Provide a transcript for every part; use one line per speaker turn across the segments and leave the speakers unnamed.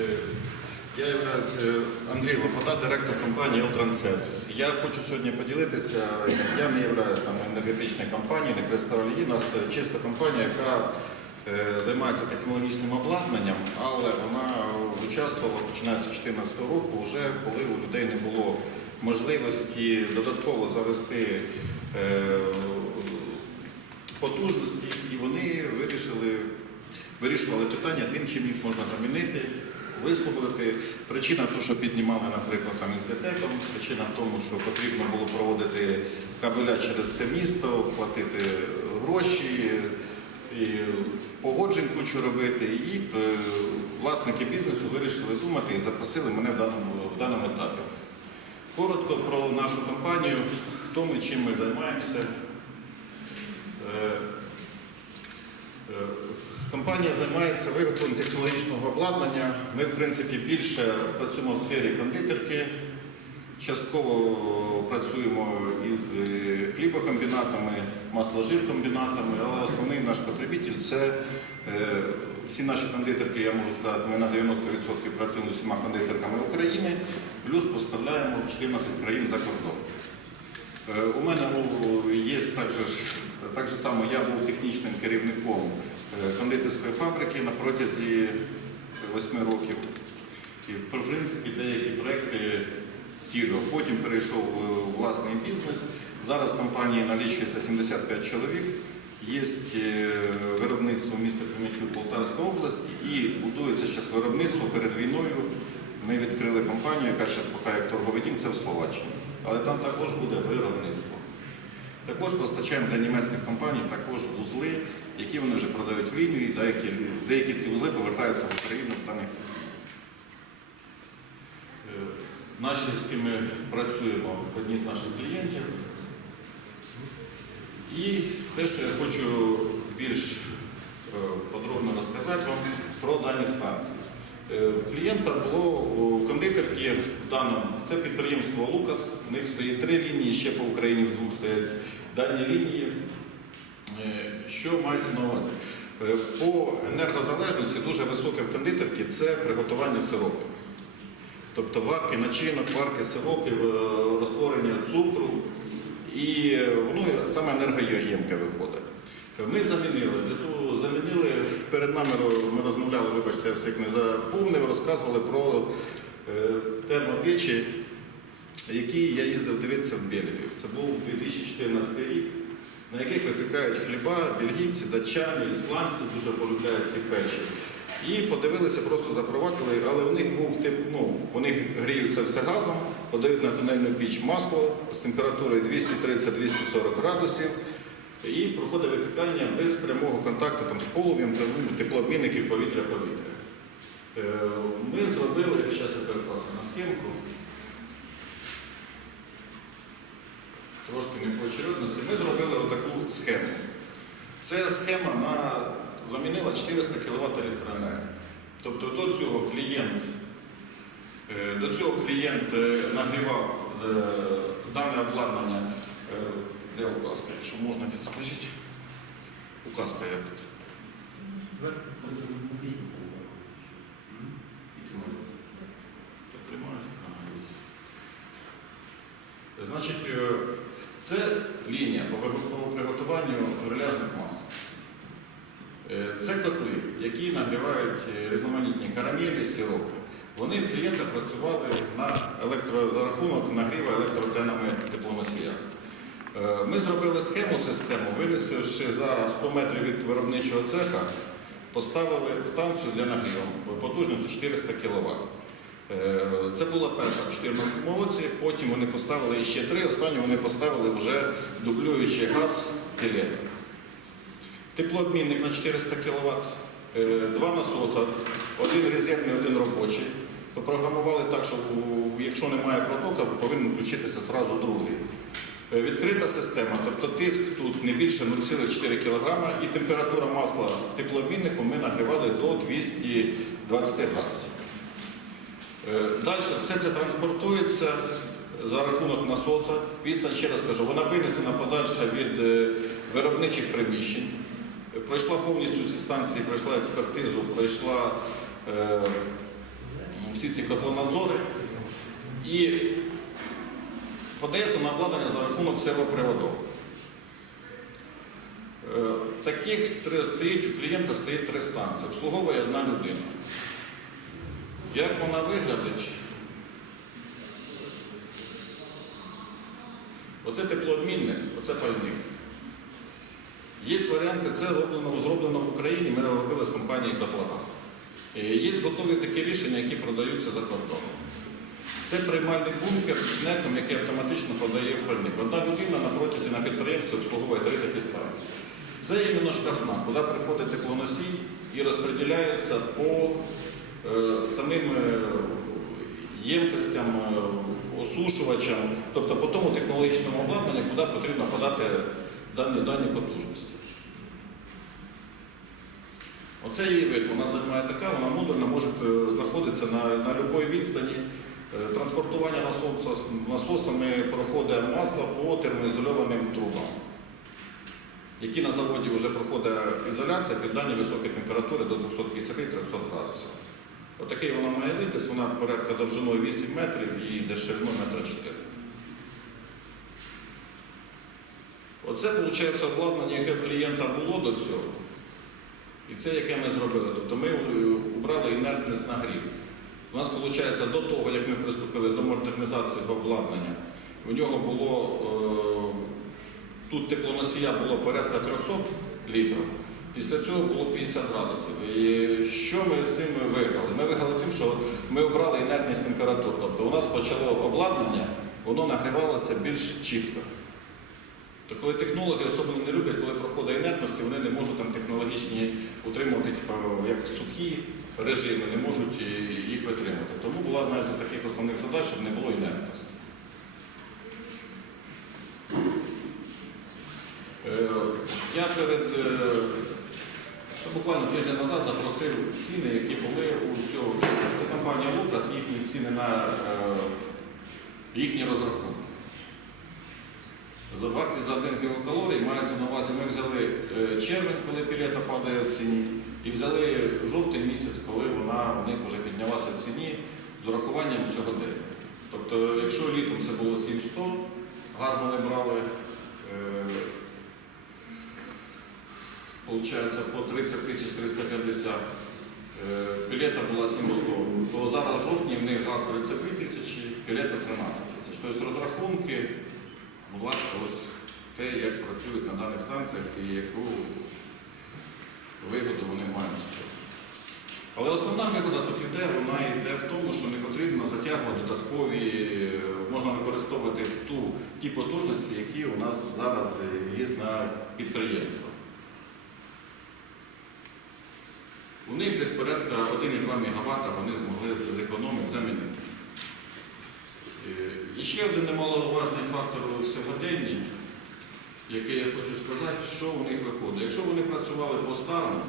Е, Я являюсь е, Андрій Лопота, директор компанії Елтранссервіс. Я хочу сьогодні поділитися. Я не являюсь там енергетичною компанією, не представляю її. У нас чиста компанія, яка е, займається технологічним обладнанням, але вона участвувала починаючи з 2014 року, вже коли у людей не було можливості додатково завести потужності, і вони вирішили вирішували питання тим, чим їх можна замінити, висвободити. Причина то, що піднімали, наприклад, там із ДТЕКом, причина в тому, що потрібно було проводити кабеля через все місто, платити гроші, і погоджень кучу робити. І е, власники бізнесу вирішили думати і запросили мене в даному, в даному етапі. Коротко про нашу компанію, хто ми, чим ми займаємося. Компанія займається виготовленням технологічного обладнання. Ми, в принципі, більше працюємо в сфері кондитерки, частково працюємо із е, хлібокомбінатами, масложиркомбінатами, але основний наш потребитель це е, всі наші кондитерки, я можу сказати, ми на 90% працюємо з усіма кондитерками України, плюс поставляємо в 14 країн за кордон. Е, У мене є також, так же само, я був технічним керівником кондитерської фабрики на протязі 8 років. І, в принципі, деякі проекти втілював. Потім перейшов в власний бізнес. Зараз в компанії налічується 75 чоловік. Є е, виробництво міста Кременчук Полтавської області і будується зараз виробництво перед війною. Ми відкрили компанію, яка зараз поки торговий дім, це в Словаччині. Але там також буде виробництво. Також постачаємо для німецьких компаній також вузли, які вони вже продають в лінію, і деякі, деякі ці вузли повертаються в Україну в даних цих. Е, Наші, з ким ми працюємо, одні з наших клієнтів. І те, що я хочу більш е, подробно розказати вам про дані станції. Е, В клієнта було в кондитерці даному, це підприємство Лукас, в них стоїть три лінії, ще по Україні в двох стоять дані лінії. Е, Що мається на увазі? Е, По енергозалежності дуже високе в кондитерці це приготування сиропів. Тобто варки начинок, варки сиропів, е, розтворення цукру. І воно саме енергоємке виходить. Ми замінили, замінили, перед нами ми розмовляли, вибачте, я всіх не заповнив, розказували про термопечі, які я їздив дивитися в Беліві. Це був 2014 рік, на яких випікають хліба, бельгійці, датчани, ісландці дуже полюбляють ці печі. І подивилися, просто запровадили, але у них був тип, ну, вони гріють це все газом, подають на тунельну піч масло з температурою 230-240 градусів. І проходить випікання без прямого контакту там, з полум'ям, ну, теплообмінників повітря-повітря. Е, Ми зробили, зараз я перекласти на схемку. Трошки не по очередності. Ми зробили отаку схему. Ця схема на, замінила 400 кВт електроенергії. Тобто до цього клієнт, е, до цього клієнт е, нагрівав е, дане обладнання. Де указка, якщо можна підскажіть? Указка як тут? Підтримаю. Ага, є. Значить, е, це лінія по виго- по приготуванню гриляжних мас. Е, Це котли, які нагрівають е, різноманітні карамелі, сиропи. Вони в клієнта працювали на електро, за рахунок нагріва електротенами теплоносія. Е, Ми зробили схему систему, винесивши за 100 метрів від виробничого цеха, поставили станцію для нагріву потужністю 400 кВт. Е, Це була перша в 2014 році, потім вони поставили ще три, останню вони поставили вже дублюючи газ пілет. Теплообмінник на 400 кВт, два насоси, один резервний, один робочий. Попрограмували так, що якщо немає протока, повинен включитися одразу другий. Е, Відкрита система, тобто тиск тут не більше 0,4 кг і температура масла в теплообміннику ми нагрівали до 220 градусів. Е, Далі все це транспортується за рахунок насоса. Відстань, ще раз кажу, вона винесена подальше від е, виробничих приміщень. Пройшла повністю ці станції, пройшла експертизу, пройшла е, ці котлонадзори і подається на обладнання за рахунок сервоприводів. Е, Таких стоїть у клієнта стоїть три станції, обслуговує одна людина. Як вона виглядить? Оце теплообмінник, оце пальник. Є варіанти, це роблено, зроблено в Україні, ми робили з компанією Котлогаз. Е, Є готові такі рішення, які продаються за кордоном. Це приймальний бункер з шнеком, який автоматично подає пальник. Одна людина на протязі на підприємстві обслуговує три такі станції. Це іменно шкафна, куди приходить теплоносій і розподіляється по самим е, ємкостям, е, осушувачам, тобто по тому технологічному обладнанню, куди потрібно подати дані, дані потужності. Оце її вид, вона займає така, вона модульна, може е, знаходитися на, на будь-якій відстані. Е, Транспортування насосах, насосами проходить масло по термоізольованим трубам, які на заводі вже проходить ізоляція під дані високої температури до 250-300 градусів. Отакий вона має витис, вона порядка довжиною 8 метрів і дешевиною метра 4. Оце, виходить, обладнання, яке в клієнта було до цього. І це, яке ми зробили. Тобто ми е, убрали інертність на. У нас, виходить, до того, як ми приступили до модернізації обладнання, у нього було е, тут теплоносія було порядка 300 літрів. Після цього було 50 градусів. І що ми з цим виграли? Ми виграли тим, що ми обрали інертність температур. Тобто у нас почало обладнання, воно нагрівалося більш чітко. То коли технологи особливо не люблять, коли проходить інертності, вони не можуть там технологічні утримувати, типу, як сухі режими, не можуть їх витримати. Тому була одна з таких основних задач, щоб не було інертності. Е, Я перед е, буквально тиждень назад запросив ціни, які були у цього. Це компанія Лукас, їхні ціни на е, їхні розрахунки. За вартість за 1 кілокалорій мається на увазі, ми взяли е, червень, коли пілета падає в ціні, і взяли жовтий місяць, коли вона у них вже піднялася в ціні з урахуванням цього дня. Тобто, якщо літом це було 700, газ вони брали, Получається по 30 тисяч 350. Е, Білета була 700. То зараз в жовтні в них газ 32 тисячі, білета 13 тисяч. Тобто розрахунки, будь ласка, ось те, як працюють на даних станціях і яку вигоду вони мають. Але основна вигода тут йде, вона йде в тому, що не потрібно затягувати додаткові, е, можна використовувати ту, ті потужності, які у нас зараз є на підприємствах. У них десь порядка 1,2 МВт вони змогли зекономити замінити. Е, І ще один немаловажний фактор у сьогоденні, який я хочу сказати, що у них виходить. Якщо вони працювали по-старому,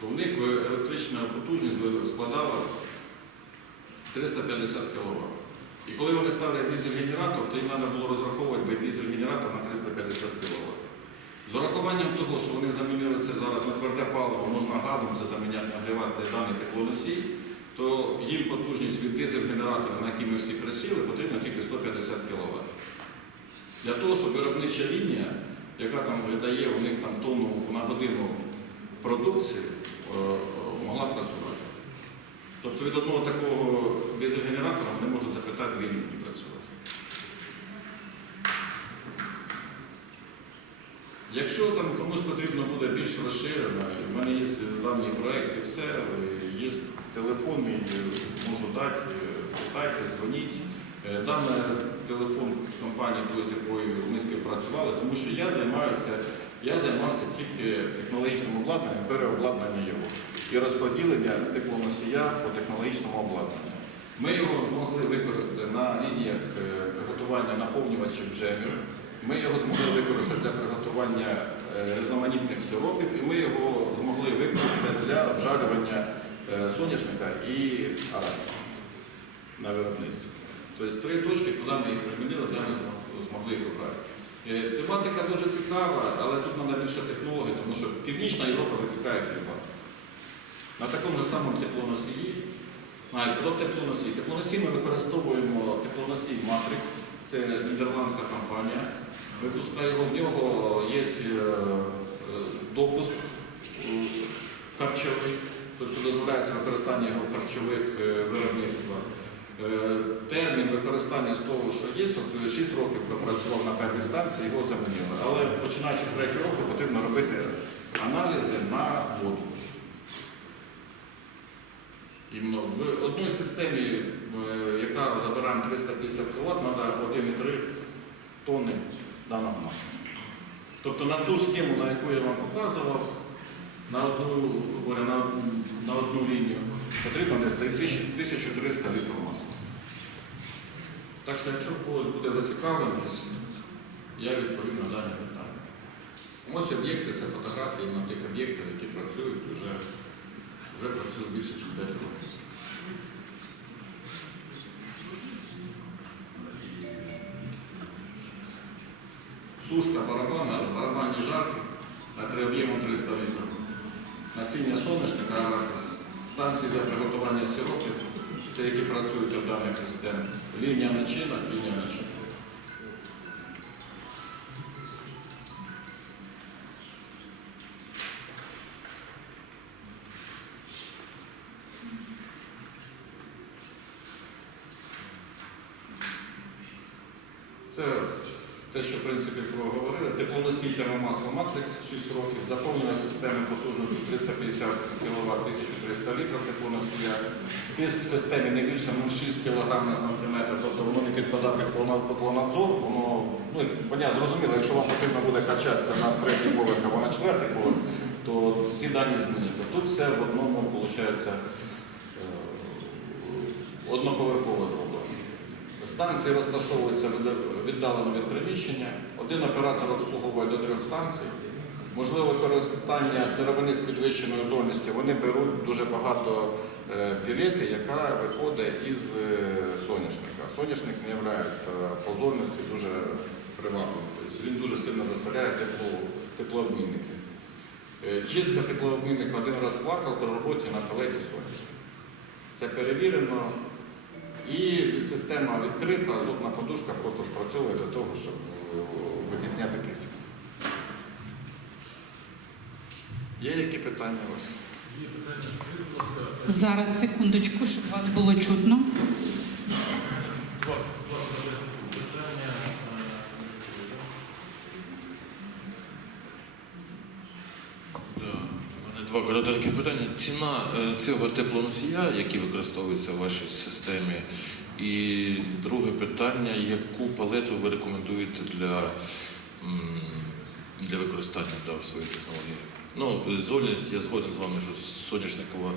то у них електрична потужність складала 350 кВт. І коли вони ставлять дизель-генератор, то їм треба було розраховувати дизель-генератор на 350 кВт. З урахуванням того, що вони замінили це зараз на тверде паливо, можна газом це заміняти, нагрівати даний теплоносій, то їм потужність від дизель-генератора, на який ми всі присіли, потрібно тільки 150 кВт. Для того, щоб виробнича лінія, яка там видає у них там тонну на годину продукції, е, могла працювати. Тобто від одного такого дизель-генератора вони можуть запитати дві лінії працювати. Якщо там комусь потрібно буде більш розширено, в мене є дані проекти, все, е, є телефон, е, можу дати, е, питайте, дзвоніть. Е, е, телефон компанії, з якою ми співпрацювали, тому що я займаюся, я займався тільки технологічним обладнанням, переобладнання його і розподілення теплоносія по технологічному обладнанню. Ми його змогли використати на лініях е, приготування наповнювачів джемів. Ми його змогли використати для приготування е, різноманітних сиропів, і ми його змогли використати для обжарювання е, соняшника і арахісу на виробництві. Тобто три точки, куди ми їх примінили, де ми змогли їх обрати. Е, Тематика дуже цікава, але тут треба більше технологій, тому що Північна Європа випікає хліба. На такому ж самому теплоносії Навіть про теплоносій. Теплоносій ми використовуємо теплоносій Matrix, це нідерландська компанія. Випускає його, в нього є е, е, допуск харчовий, тобто дозволяється використання його в харчових е, виробництвах. Термін використання з того, що є, от 6 років пропрацював на першій станції, його замінили. Але починаючи з 3 року потрібно робити аналізи на воду. В одній системі, яка забирає 350 кВт, треба 1,3 тонни даного масла. Тобто на ту схему, на яку я вам показував, на одну, говоря, на, на одну лінію, потрібно десь 1300 літрів масла. Так що, якщо когось буде зацікавленість, я відповім на дані питання. Ось об'єкти, це фотографії на тих об'єктів, які працюють вже, вже працюють більше, ніж 5 років. Сушка барабана, але барабан не жаркий, а три об'ємом 300 літрів. Насіння соняшника, арахіс, станції для приготування сиропів, це які працюють в даних системах. Лінія начина, лінія начина. Термомасло Матрix 6 років, заповнена система потужністю 350 кВт 1300 літрів теплоносія. Тиск в системі не більше 0,6 кг на сантиметр, тобто воно не підпадає під плана- воно, ну, зрозуміло, якщо вам потрібно буде качатися на третій поверх або на четвертий поверх, то ці дані зміняться. Тут все в одному, виходить, е, одноповерхово. Станції розташовуються віддалено від приміщення. Один оператор обслуговує до трьох станцій. Можливо, використання сировини з підвищеною зольністю. Вони беруть дуже багато е, пілети, яка виходить із е, соняшника. Соняшник не є по зольності дуже привабливим. Тобто він дуже сильно засоряє тепло, теплообмінники. Е, Чистка теплообмінника один раз в квартал при роботі на палеті соняшника. Це перевірено. І система відкрита, азотна подушка просто спрацьовує для того, щоб е, витісняти кисень. Є які питання у вас?
Зараз секундочку, щоб вас було чутно.
Два, два питання. е, Да, мене питання. Ціна е, цього теплоносія, який використовується в вашій системі. І друге питання, яку палету ви рекомендуєте для, для використання да, в своїй технології? Ну, зольність, я згоден з вами, що соняшникова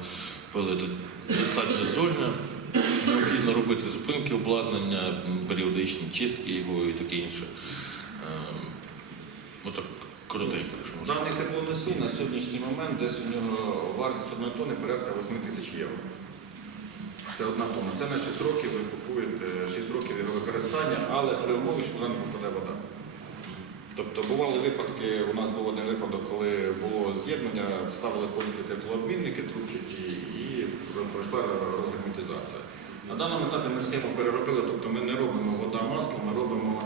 палета достатньо зольна. Необхідно робити зупинки обладнання, періодичні чистки його і таке інше. Ем, Ну так коротенько.
Даний теплоносій на сьогоднішній момент десь у нього вартість одної тонни порядка 8 тисяч євро. Це одна тонна. Це на 6 років ви купуєте 6 років його використання, але при умові, що туди не попаде вода. Тобто бували випадки, у нас був один випадок, коли було з'єднання, ставили польські теплообмінники трубчаті і пройшла розгерметизація. На даному етапі ми схему переробили, тобто ми не робимо вода-масло, ми робимо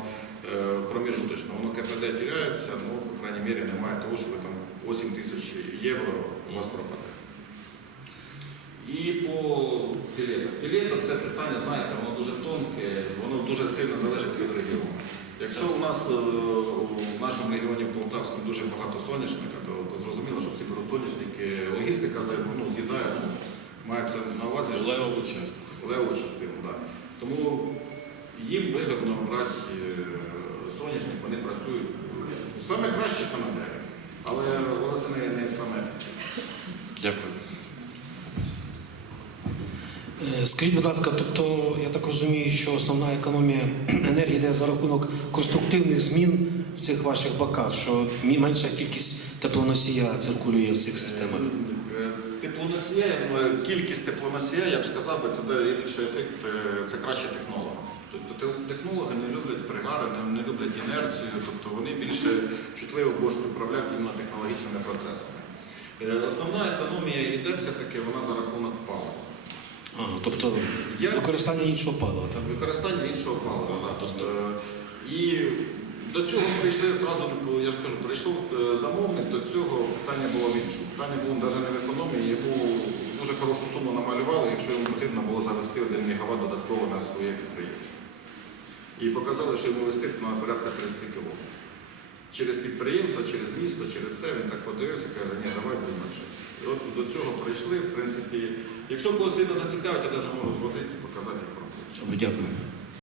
е, проміжуточно. Воно КПД тіряється, ну, по крайній мірі, немає того, що ви там 8 тисяч євро у вас пропаде. І по пілетах. Пілета це питання, знаєте, воно дуже тонке, воно дуже сильно залежить від регіону. Якщо у нас е, в нашому регіоні в Полтавському дуже багато соняшника, то, то зрозуміло, що всі беруть соняшники, логістика ну, з'їдає, ну, мається на увазі
Левову частку.
леву частину. Да. Тому їм вигідно брати е, соняшник, вони працюють. Саме краще це на дереві, але, але це не, не саме ефективне.
Дякую.
Е, Скажіть, будь ласка, тобто я так розумію, що основна економія енергії йде за рахунок конструктивних змін в цих ваших баках, що менша кількість теплоносія циркулює в цих системах.
Е, Теплоносія, е, кількість теплоносія, я б сказав, би, це дає більший ефект, е, це краще технолога. Тобто те- технологи не люблять пригари, не, люблять інерцію, тобто вони більше чутливо можуть управляти іменно технологічними процесами. Е, Основна економія йде все-таки вона за рахунок палива.
Ага. тобто
Я-
використання іншого палива. Так?
Використання іншого палива. Да. Тобто, і до цього прийшли зразу, я ж кажу, прийшов е, замовник, до цього питання було в іншому. Питання було навіть не в економії, йому дуже хорошу суму намалювали, якщо йому потрібно було завести 1 МВт додатково на своє підприємство. І показали, що йому вести на порядка 30 кілометрів. Через підприємство, через місто, через це він так подивився, каже, ні, давай будемо щось. І от до цього прийшли, в принципі, якщо когось сильно зацікавить, я навіть можу звозити і показати роботу.
Дякую.